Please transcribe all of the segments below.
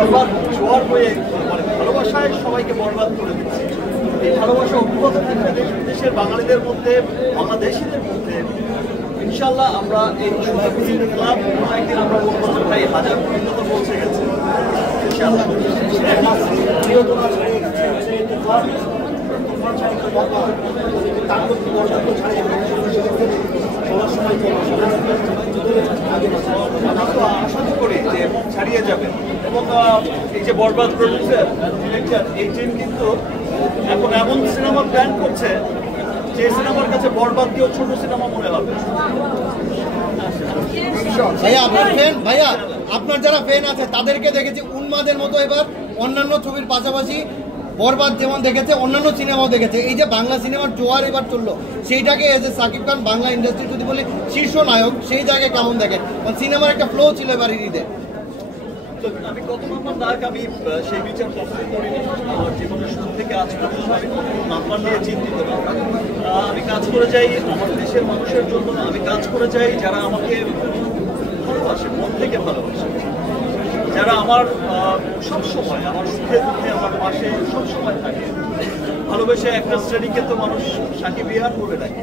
বরবাদ জোয়ার হয়ে মানে ভালোবাসায় সবাইকে বরবাদ করে দিচ্ছে। এই ভালোবাসা অভিজ্ঞত থাকবে দেশ বিদেশের বাঙালিদের মধ্যে, বাংলাদেশিদের মধ্যে। ইনশাল্লাহ আমরা এই ক্লাব একদিন আমরা বলবো যে ভাই হাজার পর্যন্ত পৌঁছে গেছে ইনশাল্লাহ। আশা করি যে ছাড়িয়ে যাবেন এবং এই যে বরবাদ প্রডিউসার ডিরেক্টর এই টিম কিন্তু এখন এমন সিনেমা প্ল্যান করছে যে সিনেমার কাছে বরবাদ কেউ ছোট সিনেমা মনে হবে। ভাইয়া আপনার ফ্যান, ভাইয়া আপনার যারা ফ্যান আছে তাদেরকে দেখেছি উন্মাদের মতো এবার অন্যান্য ছবির পাশাপাশি বরবাদ যেমন দেখেছে অন্যান্য সিনেমাও দেখেছে। এই যে বাংলা সিনেমার জোয়ার এবার চললো, সেইটাকে as a Shakib Khan Bangla industry যদি বলি শীর্ষ নায়ক, সেই জায়গায় কেমন দেখেন? সিনেমার একটা ফ্লো ছিল এবার ঈদে। আমি কত নাম্বার নায়ক আমি সেই বিচার কখনোই করিনি। আমার জীবনের শুরু থেকে আজ পর্যন্ত আমি নাম্বার নিয়ে চিন্তিত না। আমি কাজ করে যাই আমার দেশের মানুষের জন্য, আমি কাজ করে যাই যারা আমাকে ভালোবাসে, মন থেকে ভালোবাসে, যারা আমার সবসময় আমার সুখে দুঃখে আমার পাশে সবসময় থাকে। ভালোবেসে একটা শ্রেণীকে তো মানুষ সাকিব বিহার বলে ডাকে।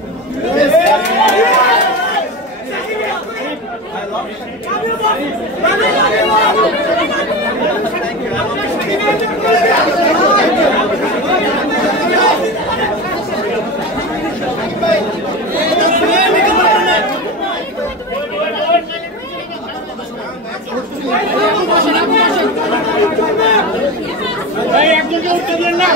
একজনকে উত্তর দেন না।